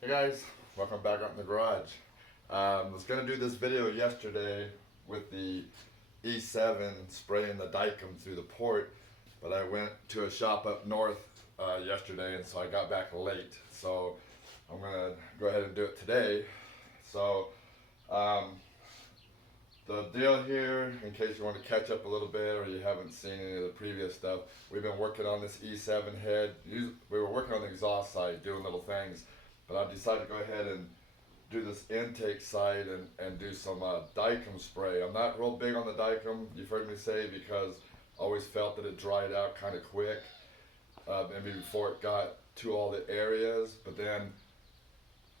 Hey guys, welcome back out in the garage. I was gonna do this video yesterday with the E7 spraying the Dykem through the port, but I went to a shop up north yesterday, and so I got back late. So I'm gonna go ahead and do it today. So um, the deal here, in case you want to catch up a little bit or you haven't seen any of the previous stuff, we've been working on this E7 head. We were working on the exhaust side, doing little things, but I decided to go ahead and do this intake side and do some Dykem spray. I'm not real big on the Dykem, you've heard me say, because I always felt that it dried out kind of quick, maybe before it got to all the areas. But then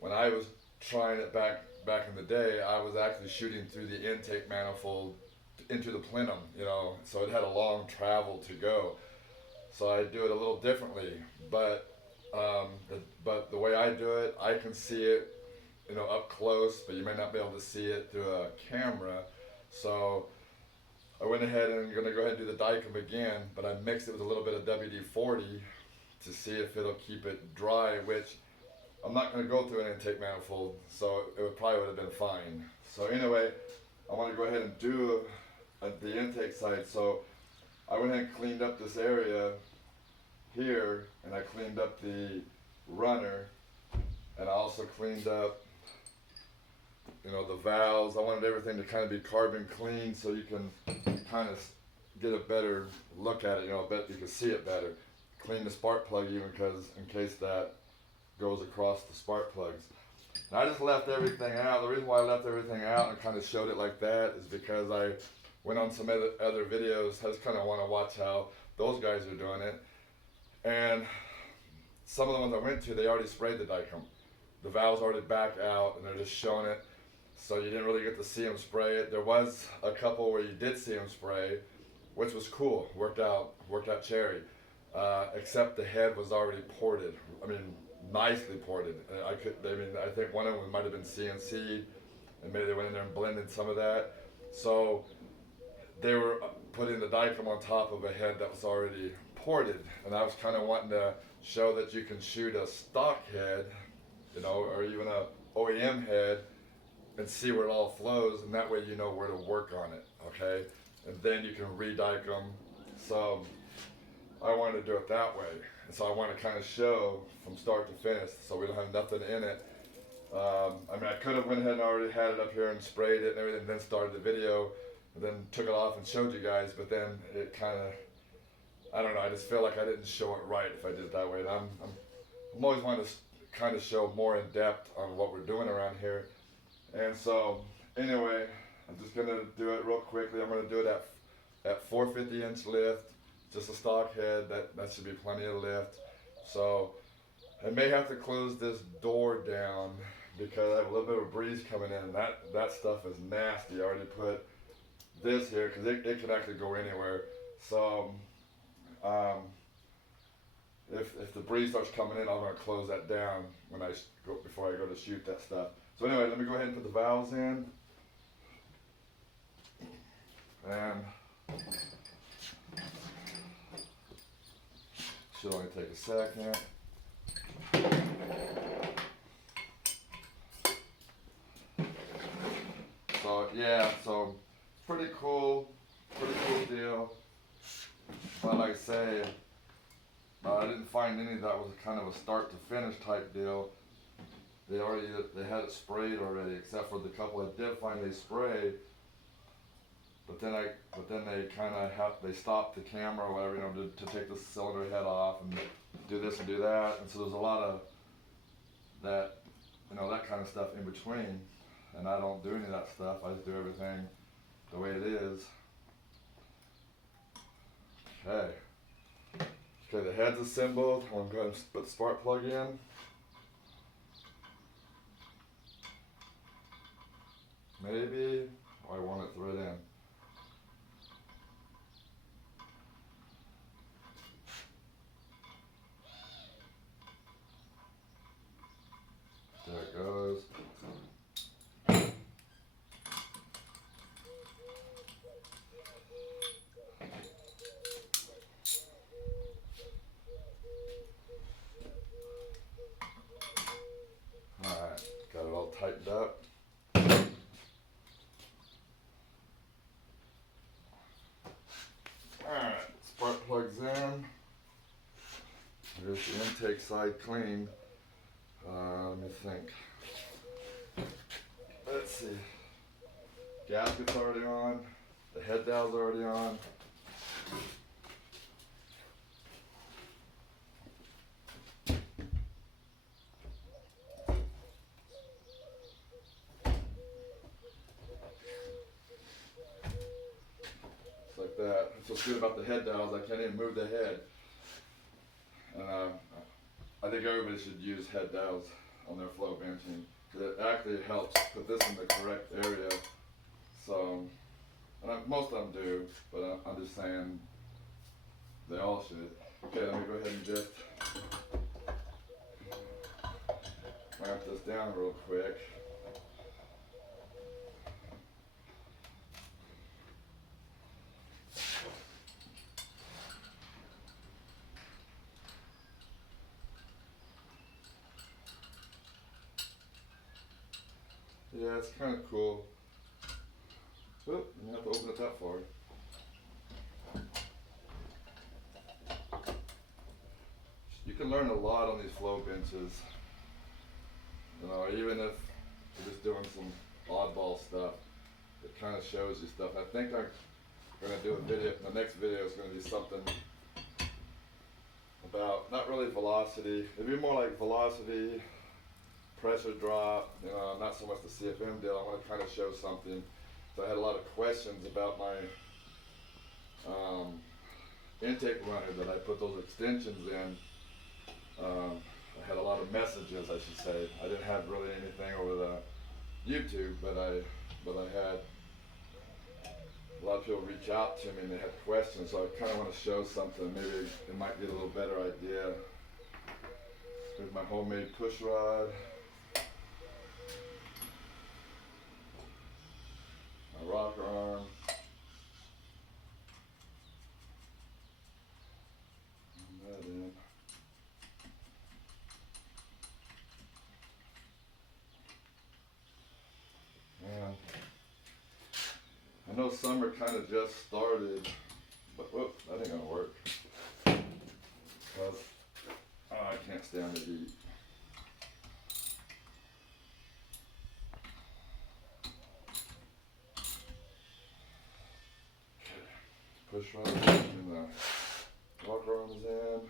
when I was trying it back in the day, I was actually shooting through the intake manifold into the plenum, so it had a long travel to go. So I do it a little differently, but but the way I do it, I can see it, up close, but you may not be able to see it through a camera. So I went ahead and gonna go ahead and do the Dykem again, but I mixed it with a little bit of WD-40 to see if it'll keep it dry, which I'm not going to go through an intake manifold, so probably would have been fine. So anyway, I want to go ahead and do the intake side. So I went ahead and cleaned up this area here, and I cleaned up the runner, and I also cleaned up, the valves. I wanted everything to kind of be carbon clean, so you can kind of get a better look at it. Bet you can see it better. Clean the spark plug even, because in case that goes across the spark plugs. And I just left everything out. The reason why I left everything out and kind of showed it like that is because I went on some other videos. I just kind of want to watch how those guys are doing it. And some of the ones I went to, they already sprayed the Dykem. The valve's already back out, and they're just showing it. So you didn't really get to see them spray it. There was a couple where you did see them spray, which was cool. Worked out cherry. Except the head was already ported. Nicely ported. I think one of them might have been CNC, and maybe they went in there and blended some of that. So they were putting the Dykem on top of a head that was already ported, and I was kind of wanting to show that you can shoot a stock head, or even a OEM head, and see where it all flows, and that way you know where to work on it, okay? And then you can re-Dykem. So I wanted to do it that way. And so I want to kind of show from start to finish, so we don't have nothing in it. I could have went ahead and already had it up here and sprayed it and everything, and then started the video, and then took it off and showed you guys, but then it kind of, I don't know, I just feel like I didn't show it right if I did it that way. And I'm always wanting to kind of show more in depth on what we're doing around here. And so, anyway, I'm just going to do it real quickly. I'm going to do it at 450 inch lift. Just a stock head, that should be plenty of lift. So I may have to close this door down because I have a little bit of a breeze coming in. That stuff is nasty. I already put this here because it can actually go anywhere. So if the breeze starts coming in, I'm going to close that down before I go to shoot that stuff. So anyway, let me go ahead and put the valves in. And should only take a second. So yeah, so pretty cool deal. But like I say, I didn't find any that was kind of a start to finish type deal. They had it sprayed already, except for the couple I did find they sprayed. But then they kind of they stopped the camera or whatever, to take the cylinder head off and do this and do that. And so there's a lot of that, that kind of stuff in between. And I don't do any of that stuff. I just do everything the way it is. Okay. Okay, the head's assembled. I'm going to go ahead and put the spark plug in. Maybe. Oh, I want it thread in. There it goes. Here's the intake side clean. Let me think. Let's see. Gasket's already on. The head dowel's already on. Just like that. That's what's good about the head dowels. I can't even move the head. And I think everybody should use head dowels on their flow benching because it actually helps put this in the correct area. So, and most of them do, but I'm just saying they all should. Okay, let me go ahead and just ramp this down real quick. Yeah, it's kind of cool. Oop, you have to open it that far. You can learn a lot on these flow benches. You know, even if you're just doing some oddball stuff, it kind of shows you stuff. I think I'm going to do a video, the next video is going to be something about, not really velocity, it'd be more like velocity, pressure drop, you know, not so much the CFM deal. I want to kind of show something. So I had a lot of questions about my intake runner that I put those extensions in. I had a lot of messages, I should say. I didn't have really anything over the YouTube, but I had a lot of people reach out to me and they had questions, so I kind of want to show something. Maybe it might get a little better idea. Here's my homemade push rod. My rocker arm. And that in. And I know summer kind of just started, but whoop, that ain't gonna work. Because I can't stand the heat. Push rod in, and the rocker arm is in.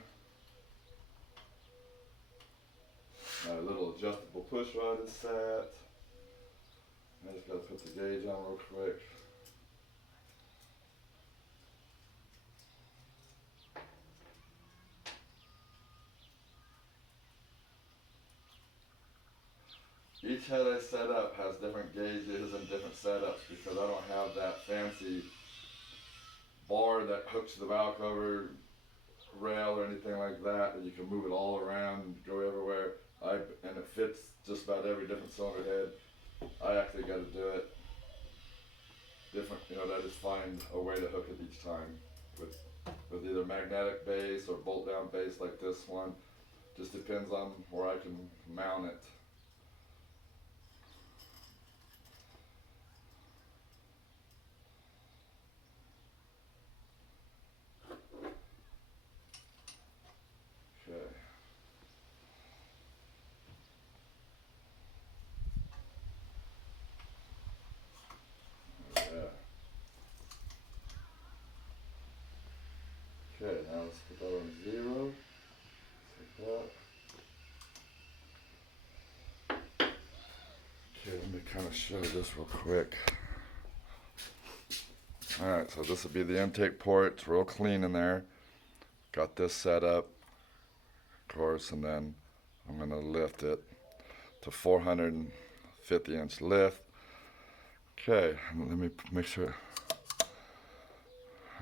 My little adjustable push rod is set. I just gotta put the gauge on real quick. Each head I set up has different gauges and different setups because I don't have that fancy bar that hooks to the valve cover rail or anything like that you can move it all around and go everywhere. And it fits just about every different cylinder head. I actually got to do it different, you know, I just find a way to hook it each time with either magnetic base or bolt down base like this one. Just depends on where I can mount it. Okay. Okay, now let's put that on 0. Take that. Okay, let me kind of show this real quick. Alright, so this will be the intake port. It's real clean in there. Got this set up, of course, and then I'm going to lift it to 450-inch lift. Okay, let me make sure.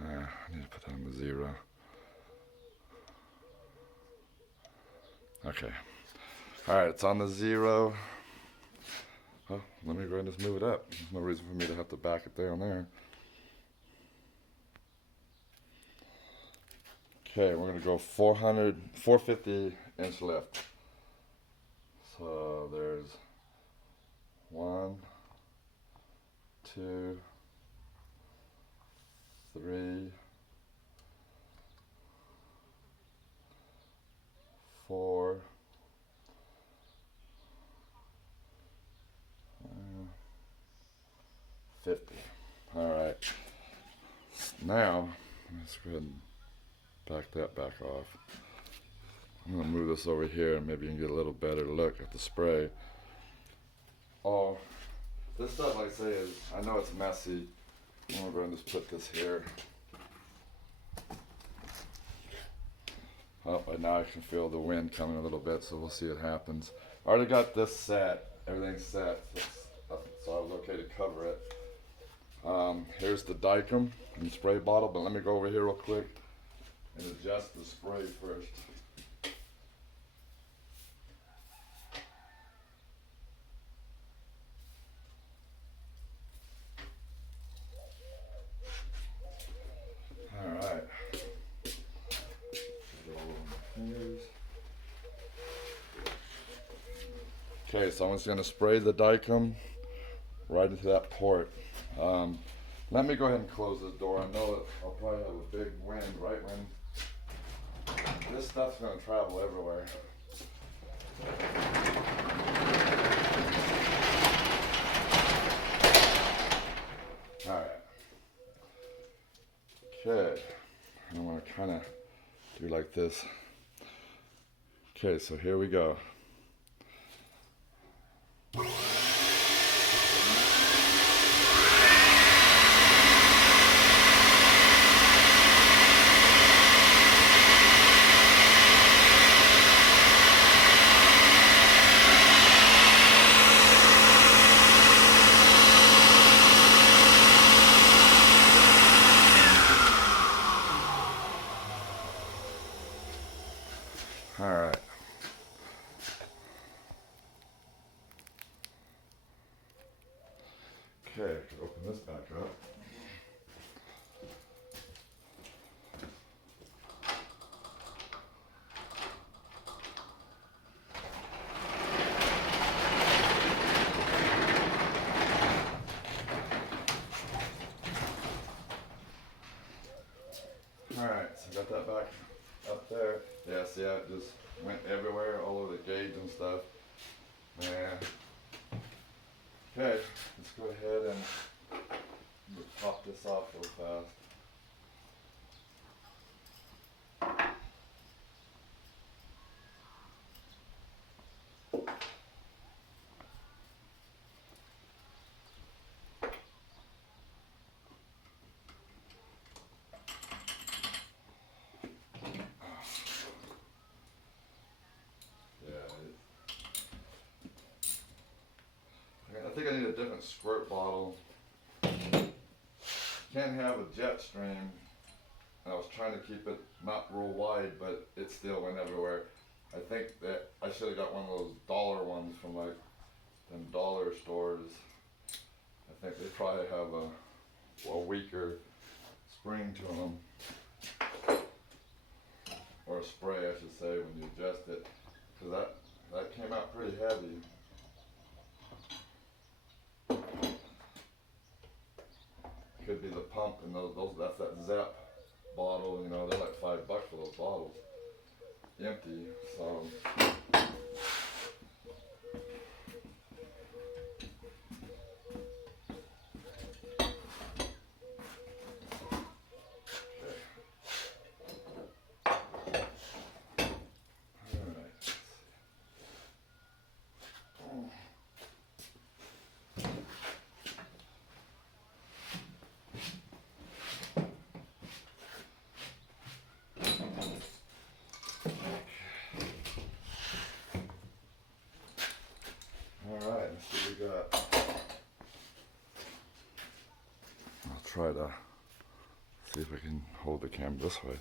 I need to put that on the 0. Okay. Alright, it's on the 0. Oh, let me go ahead and just move it up. There's no reason for me to have to back it down there. Okay, we're going to go 450-inch lift. So there's 1, 2, 3, 4, 50. All right. Now, let's go ahead and back that back off. I'm going to move this over here and maybe you can get a little better look at the spray. Oh, this stuff, like I say, is, I know it's messy. I'm going to go ahead and just put this here. Oh, and now I can feel the wind coming a little bit, so we'll see what happens. I already got this set. Everything's set, so I was okay to cover it. Here's the Dykem and spray bottle, but let me go over here real quick and adjust the spray first. All right. Okay, so I'm just going to spray the Dykem right into that port. Let me go ahead and close this door. I know that I'll probably have a big wind right when this stuff's going to travel everywhere. Alright. Okay. I want to kind of do like this. Okay, so here we go. All right. Okay, open this back up. All right, so got that back up there. Yeah, see how it just went everywhere, all over the gauge and stuff. Man. Okay, let's go ahead and pop this off real fast. I think I need a different squirt bottle. Can't have a jet stream. I was trying to keep it not real wide, but it still went everywhere. I think that I should have got one of those dollar ones from like them dollar stores. I think they probably have a weaker spring to them. Or a spray, I should say, when you adjust it. Because that came out pretty heavy. Could be the pump and that's that Zep bottle, you know, they're like $5 for those bottles. Empty, so. Alright, let's see what we got. I'll try to see if I can hold the camera this way.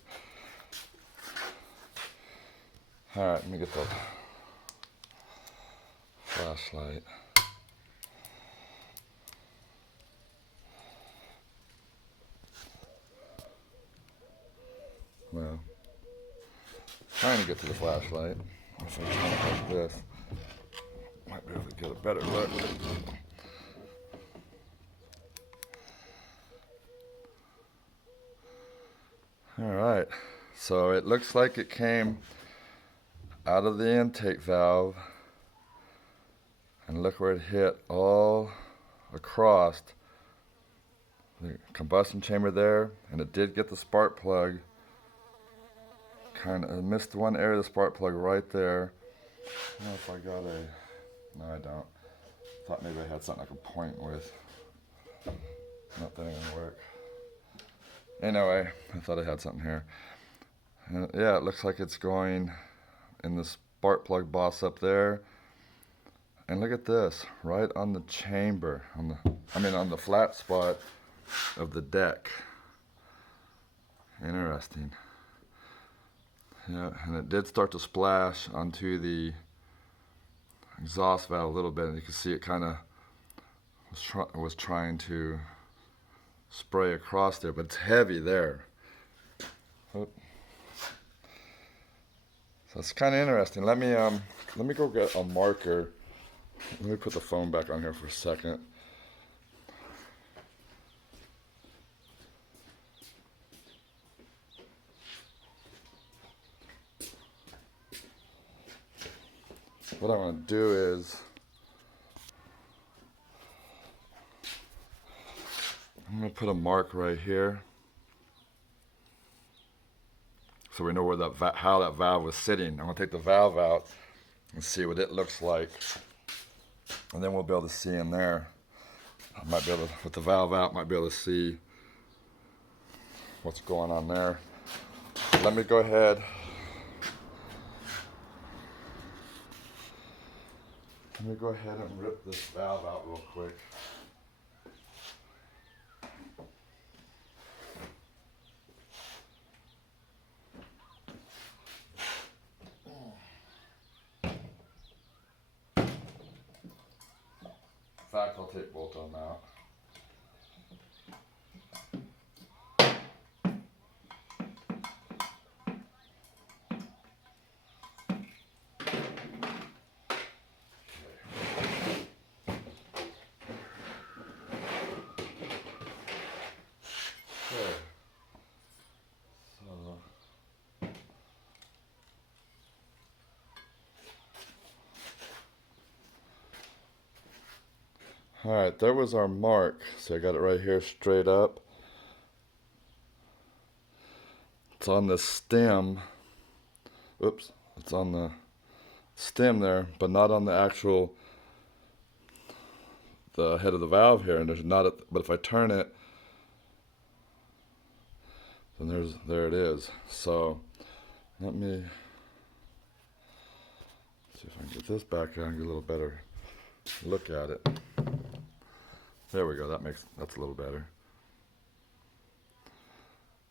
Alright, let me get the flashlight. Well, trying to get to the flashlight. If I turn it like this, might be able to get a better look. All right, so it looks like it came out of the intake valve, and look where it hit all across the combustion chamber there, and it did get the spark plug. Kind of missed one area of the spark plug right there. I don't know if I got a, no I don't. Thought maybe I had something I could point with. Not that ain't gonna work. Anyway, I thought I had something here. Yeah, it looks like it's going in the spark plug boss up there. And look at this, right on the chamber, on the flat spot of the deck. Interesting. Yeah, and it did start to splash onto the exhaust valve a little bit, and you can see it kind of was trying to spray across there, but it's heavy there. Oh. So it's kind of interesting. Let me go get a marker. Let me put the phone back on here for a second. What I want to do is I'm going to put a mark right here so we know where how that valve was sitting. I'm going to take the valve out and see what it looks like, and then we'll be able to see in there. I might be able to, with the valve out, might be able to see what's going on there. Let me go ahead. Let me go ahead and rip this valve out real quick. In fact, I'll take both of them out. Alright, there was our mark. So I got it right here straight up. It's on the stem. Oops, it's on the stem there, but not on the actual the head of the valve here. And there's not a, but if I turn it, then there it is. So let me see if I can get this back here and get a little better look at it. There we go, that's a little better.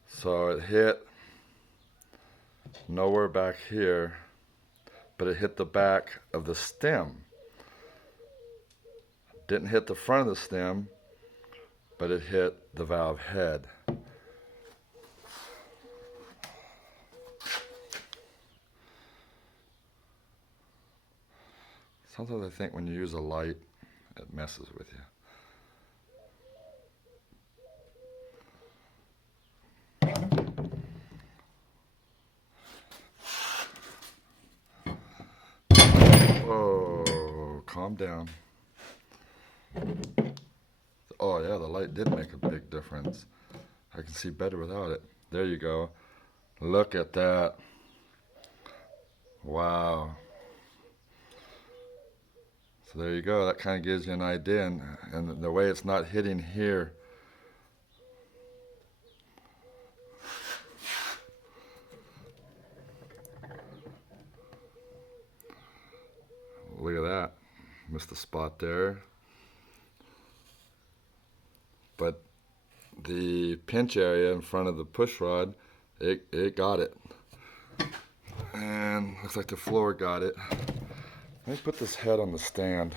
So it hit nowhere back here, but it hit the back of the stem. Didn't hit the front of the stem, but it hit the valve head. Sometimes I think when you use a light, it messes with you. Whoa, calm down. Oh yeah, the light did make a big difference. I can see better without it. There you go. Look at that. Wow. So there you go. That kind of gives you an idea, and the way it's not hitting here. Look at that. Missed the spot there. But the pinch area in front of the push rod, it got it. And looks like the floor got it. Let me put this head on the stand.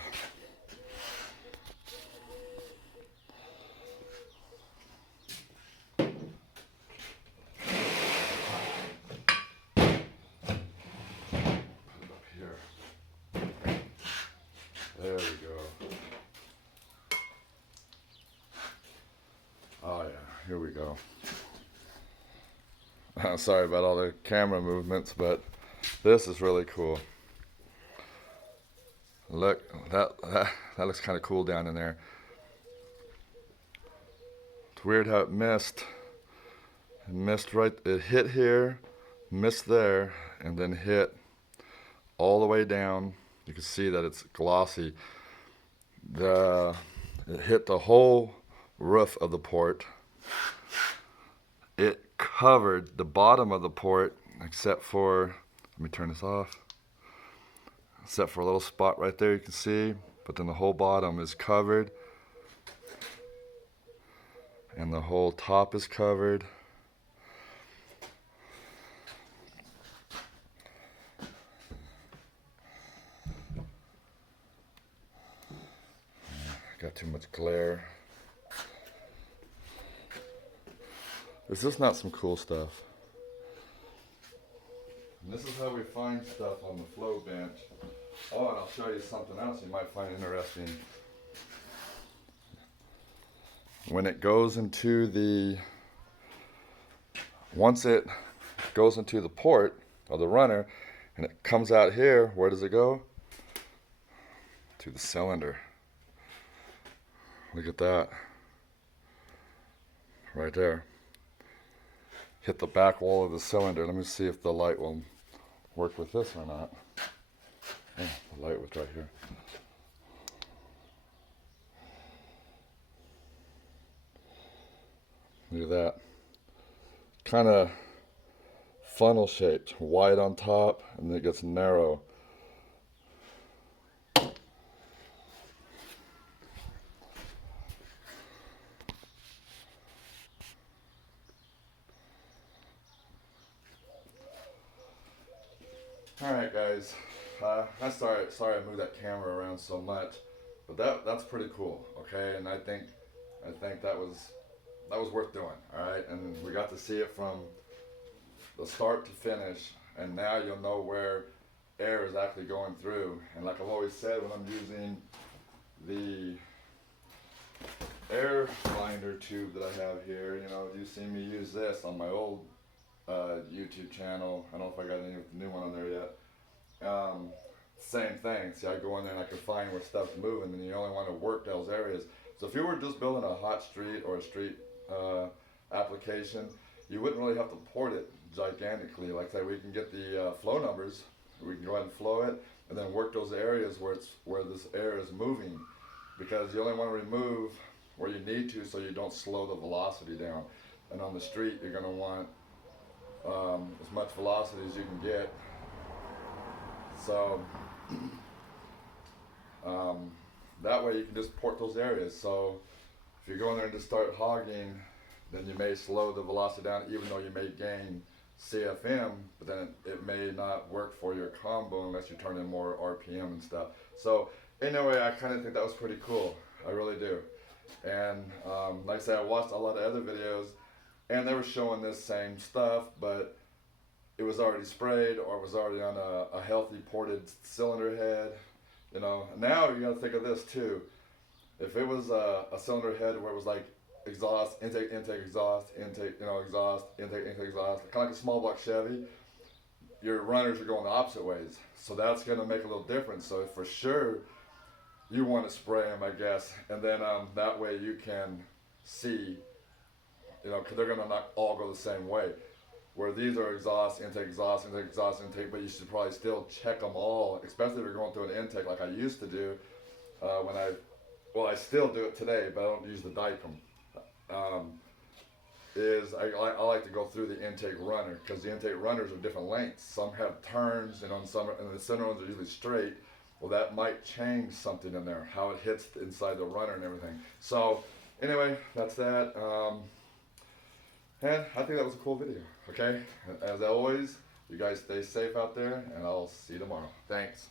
There we go. Oh yeah, here we go. Sorry about all the camera movements, but This is really cool. Look, that looks kind of cool down in there. It's weird how it missed. It missed right, it hit here, missed there, and then hit all the way down. You can see that it's glossy. It hit the whole roof of the port. It covered the bottom of the port except for, let me turn this off, except for a little spot right there you can see, but then the whole bottom is covered and the whole top is covered. Got too much glare. Is this not some cool stuff? And this is how we find stuff on the flow bench. Oh, and I'll show you something else you might find interesting. When it goes into the, once it goes into the port of the runner and it comes out here, where does it go? To the cylinder. Look at that. Right there. Hit the back wall of the cylinder. Let me see if the light will work with this or not. Oh, the light was right here. Look at that. Kind of funnel shaped. Wide on top and then it gets narrow. Alright guys, I'm sorry I moved that camera around so much, but that's pretty cool, okay? And I think that was worth doing, alright? And we got to see it from the start to finish, and now you'll know where air is actually going through. And like I've always said, when I'm using the air binder tube that I have here, you know, you've seen me use this on my old YouTube channel. I don't know if I got any of the new one on there yet. Same thing. See, I go in there and I can find where stuff's moving, and you only want to work those areas. So if you were just building a hot street or a street application, you wouldn't really have to port it gigantically. Like say, we can get the flow numbers, we can go ahead and flow it, and then work those areas where this air is moving, because you only want to remove where you need to, so you don't slow the velocity down. And on the street, you're going to want as much velocity as you can get. So that way you can just port those areas. So if you go in there and just start hogging, then you may slow the velocity down, even though you may gain CFM, but then it may not work for your combo unless you turn in more RPM and stuff. So anyway, I kind of think that was pretty cool. I really do. And like I said, I watched a lot of other videos and they were showing this same stuff, but it was already sprayed or it was already on a healthy ported cylinder head. You know, now you gotta think of this too. If it was a cylinder head where it was like exhaust, intake, exhaust, intake, exhaust, intake, exhaust, kind of like a small block Chevy, your runners are going the opposite ways. So that's gonna make a little difference. So for sure, you want to spray them, I guess, and then that way you can see, because they're gonna not all go the same way. Where these are exhaust, intake, exhaust, intake, exhaust, intake, but you should probably still check them all, especially if you're going through an intake like I used to do. I still do it today, but I don't use the Dykem. I like to go through the intake runner, because the intake runners are different lengths. Some have turns, and the center ones are usually straight. Well, that might change something in there, how it hits inside the runner and everything. So anyway, that's that. And I think that was a cool video, okay? As always, you guys stay safe out there, and I'll see you tomorrow. Thanks.